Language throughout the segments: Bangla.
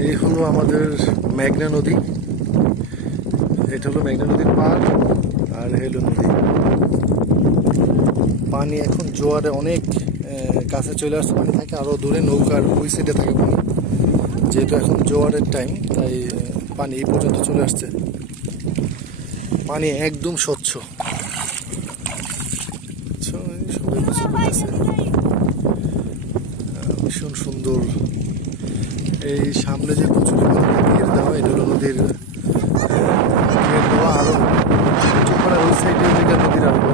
এই হলো আমাদের মেঘনা নদী। এটা হলো মেঘনা নদীর পার আর হলো নদী। পানি এখন জোয়ারে অনেক কাছে চলে আসছে। পানি থাকে আরও দূরে নৌকার ওই সাইডে থাকে পানি। যেহেতু এখন জোয়ারের টাইম তাই পানি এই পর্যন্ত চলে আসছে। পানি একদম স্বচ্ছ। আচ্ছা, ভীষণ সুন্দর এই সামনে যে কচুরি ঘিরে দেওয়া, এটা হলো নদীর দেওয়া ঘের দেওয়া আরও কচুরিপাড়ার ওই সাইডে দিকে নদীর আরও।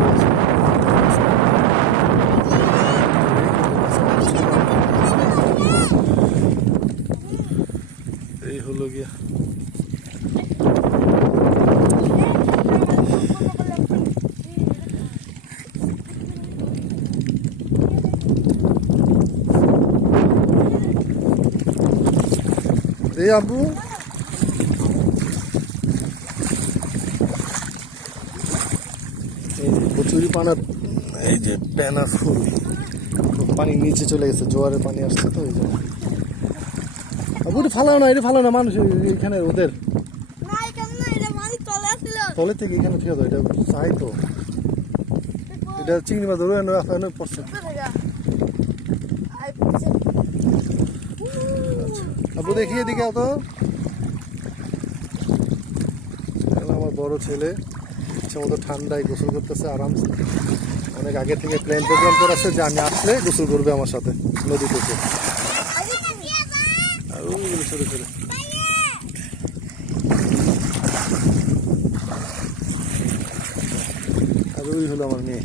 এই হলো গিয়া এই আবু এই যে কচুরি পানার এই যে প্যানা ফুল। পানি নিচে চলে গেছে জোয়ারের পানি আসছে তো এই জন্য আবু এটা ফালাও না এটা ফালাও না মানুষ ওদের এখানে মালিক তলে থেকে এখানে ফিরে দাও এটা চাই তো এটা চিংড়ি মাছ ধরে এনে পড়ছে দেখি এদিকে আও তো এখানে আমার বড় ছেলে, ইচ্ছে মতো ঠান্ডায় গোসল করতেছে আরামসে। অনেক আগে থেকে প্ল্যান প্রোগ্রাম করেছে যে আমি আসলে গোসল করবে আমার সাথে নদী থেকে ছেড়ে ছেড়ে আর ওই হলো আমার মেয়ে।